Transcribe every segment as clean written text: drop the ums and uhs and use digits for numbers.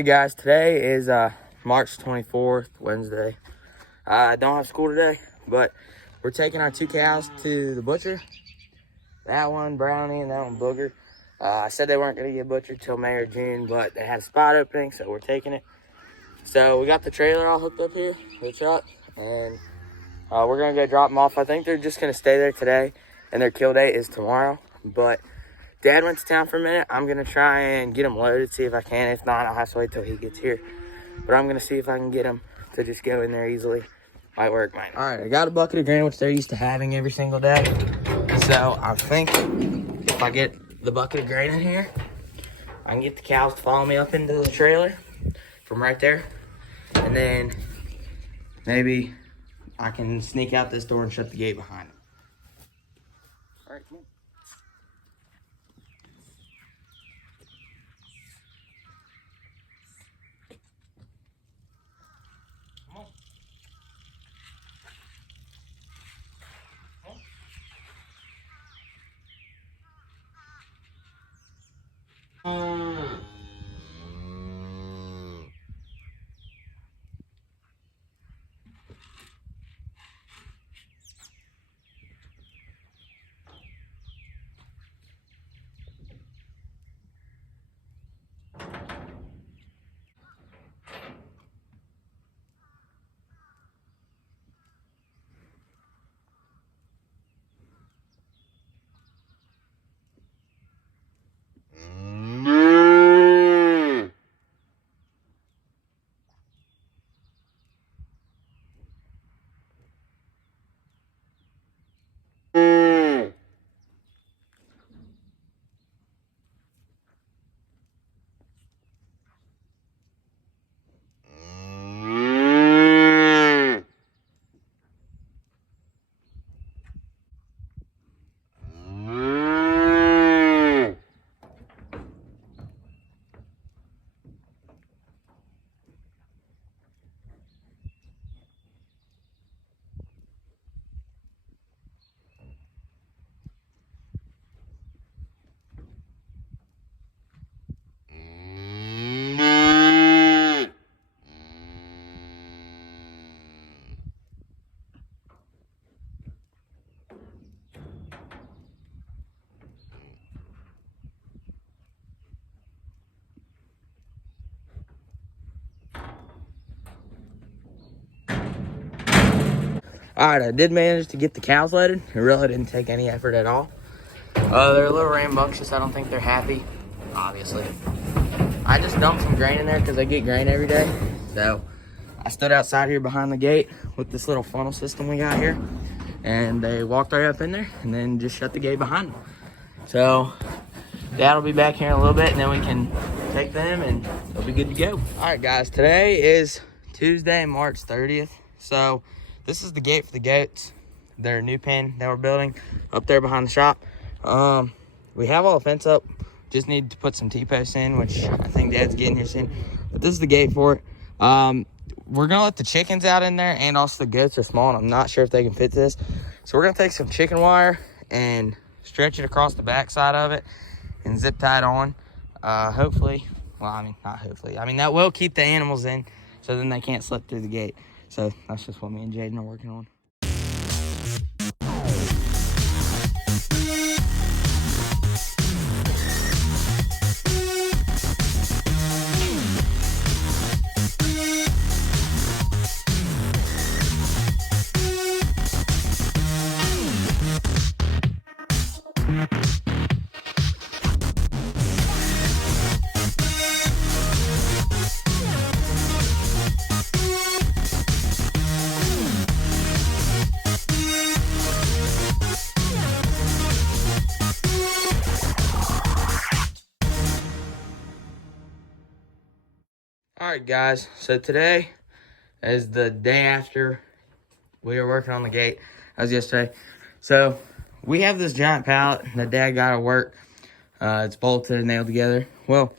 Alright guys, today is March 24th, Wednesday. I don't have school today, but we're taking our two cows to the butcher. That one, Brownie, and that one, Booger. I said they weren't going to get butchered till May or June, but they had a spot opening, so we're taking it. So we got the trailer all hooked up here, the truck, and we're going to go drop them off. I think they're just going to stay there today, and their kill date is tomorrow, but Dad went to town for a minute. I'm going to try and get them loaded, see if I can. If not, I'll have to wait till he gets here. But I'm going to see if I can get them to just go in there easily. Might work, might not. All right, I got a bucket of grain, which they're used to having every single day. So I think if I get the bucket of grain in here, I can get the cows to follow me up into the trailer from right there. And then maybe I can sneak out this door and shut the gate behind them. All right, come on. All right, I did manage to get the cows loaded. It really didn't take any effort at all. They're a little rambunctious. I don't think they're happy, obviously. I just dumped some grain in there because I get grain every day. So I stood outside here behind the gate with this little funnel system we got here. And they walked right up in there and then just shut the gate behind them. So Dad'll be back here in a little bit and then we can take them and they'll be good to go. All right, guys, today is Tuesday, March 30th. So this is the gate for the goats. Their new pen that we're building up there behind the shop. We have all the fence up. Just need to put some T-posts in, which I think Dad's getting here soon. But this is the gate for it. We're gonna let the chickens out in there, and also the goats are small, and I'm not sure if they can fit this. So we're gonna take some chicken wire and stretch it across the back side of it and zip tie it on. Hopefully, well, I mean, not hopefully. I mean, that will keep the animals in, so then they can't slip through the gate. So that's just what me and Jaden are working on. All right, guys, so today is the day after we were working on the gate. That was yesterday. So we have this giant pallet that Dad got to work. It's bolted and nailed together. Well,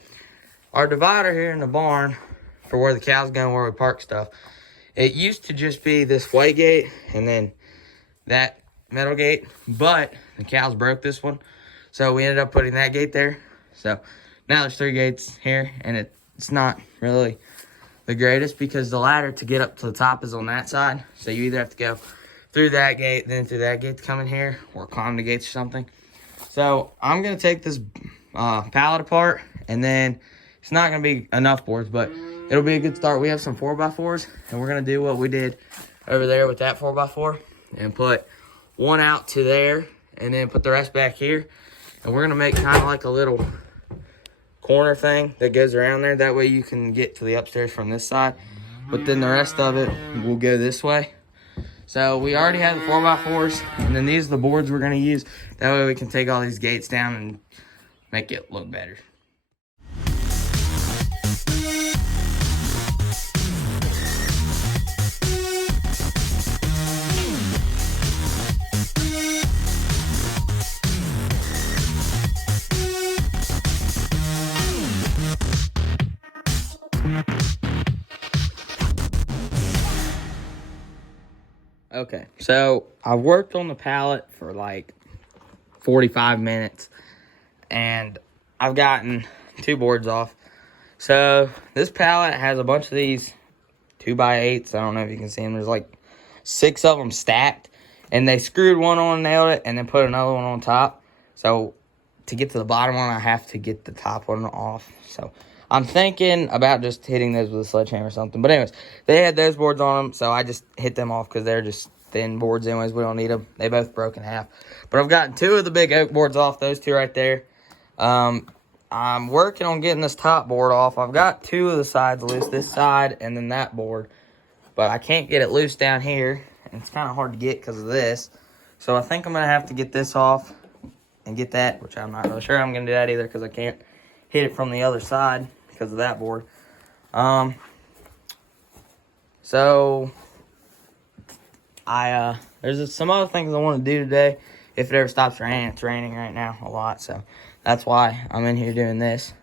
our divider here in the barn for where the cows go and where we park stuff, it used to just be this white gate and then that metal gate, but the cows broke this one. So we ended up putting that gate there. So now there's 3 gates here, and it's it's not really the greatest because the ladder to get up to the top is on that side. So you either have to go through that gate, then through that gate to come in here, or climb the gates or something. So I'm gonna take this pallet apart, and then it's not gonna be enough boards, but it'll be a good start. We have some 4x4s, and we're gonna do what we did over there with that 4x4 and put one out to there, and then put the rest back here. And we're gonna make kind of like a little corner thing that goes around there. That way you can get to the upstairs from this side, but then the rest of it will go this way. So we already have the 4x4s, and then these are the boards we're gonna use. That way we can take all these gates down and make it look better. Okay, so I worked on the pallet for like 45 minutes, and I've gotten 2 boards off. So this pallet has a bunch of these 2x8s. I don't know if you can see them. There's like 6 of them stacked, and they screwed one on, nailed it, and then put another one on top. So to get to the bottom one, I have to get the top one off. So I'm thinking about just hitting those with a sledgehammer or something. But anyways, they had those boards on them, so I just hit them off because they're just thin boards anyways. We don't need them. They both broke in half. But I've gotten 2 of the big oak boards off, those 2 right there. I'm working on getting this top board off. I've got 2 of the sides loose, this side and then that board. But I can't get it loose down here, and it's kind of hard to get because of this. So I think I'm going to have to get this off and get that, which I'm not really sure I'm going to do that either because I can't hit it from the other side because of that board. So there's some other things I want to do today. If it ever stops raining, it's raining right now a lot, so that's why I'm in here doing this.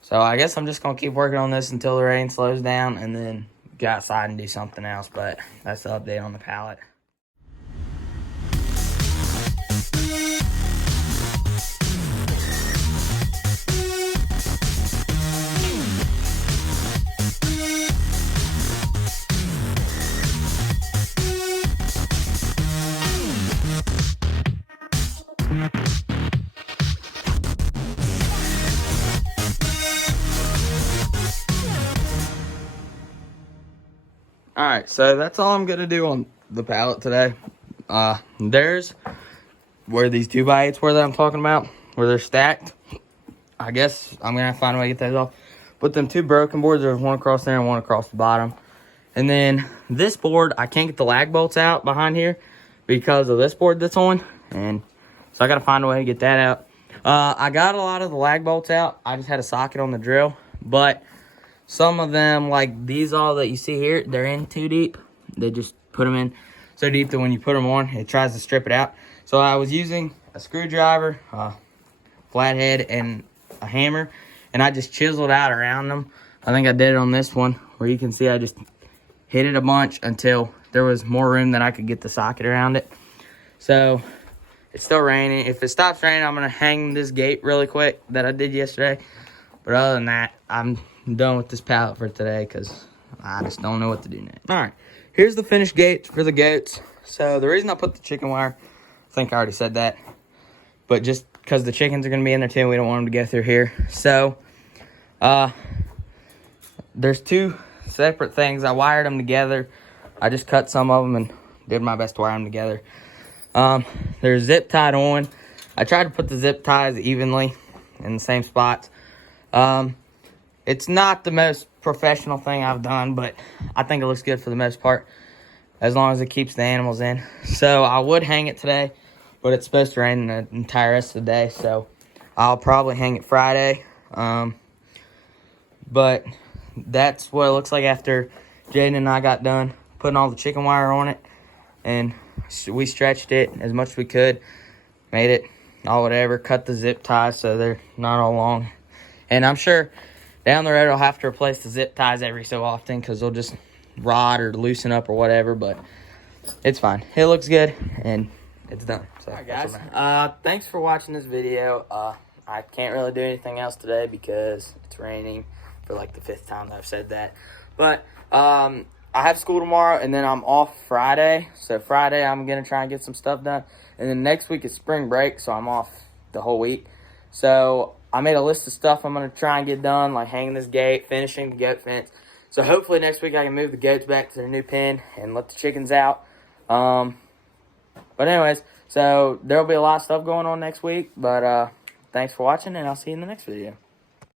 So I guess I'm just going to keep working on this until the rain slows down and then go outside and do something else, but that's the update on the pallet. Alright, so that's all I'm going to do on the pallet today. There's where these 2x8s were that I'm talking about, where they're stacked. I guess I'm going to have to find a way to get those off. But them 2 broken boards, there's one across there and one across the bottom. And then this board, I can't get the lag bolts out behind here because of this board that's on. And so I got to find a way to get that out. I got a lot of the lag bolts out. I just had a socket on the drill. But some of them, like these all that you see here, they're in too deep. They just put them in so deep that when you put them on, it tries to strip it out. So I was using a screwdriver, flathead, and a hammer, and I just chiseled out around them. I think I did it on this one, where you can see I just hit it a bunch until there was more room that I could get the socket around it. So it's still raining. If it stops raining, I'm going to hang this gate really quick that I did yesterday. But other than that, I'm done with this pallet for today because I just don't know what to do next. All right, here's the finished gates for the goats. So the reason I put the chicken wire, I think I already said that, but just because the chickens are going to be in there too, we don't want them to go through here. So there's 2 separate things. I wired them together. I just cut some of them and did my best to wire them together. They're zip tied on. I tried to put the zip ties evenly in the same spots. It's not the most professional thing I've done, but I think it looks good for the most part, as long as it keeps the animals in. So I would hang it today, but it's supposed to rain the entire rest of the day, so I'll probably hang it Friday. But that's what it looks like after Jaden and I got done putting all the chicken wire on it, and we stretched it as much as we could, made it all whatever, cut the zip ties so they're not all long. And I'm sure down the road I'll have to replace the zip ties every so often because they'll just rot or loosen up or whatever, but it's fine. It looks good, and it's done. So, all right, guys. Thanks for watching this video. I can't really do anything else today because it's raining. for like the 5th time that I've said that. But I have school tomorrow, and then I'm off Friday. So Friday I'm going to try and get some stuff done. And then next week is spring break, so I'm off the whole week. So I made a list of stuff I'm going to try and get done, like hanging this gate, finishing the goat fence. So hopefully next week I can move the goats back to their new pen and let the chickens out. But anyways, so there will be a lot of stuff going on next week. But thanks for watching, and I'll see you in the next video.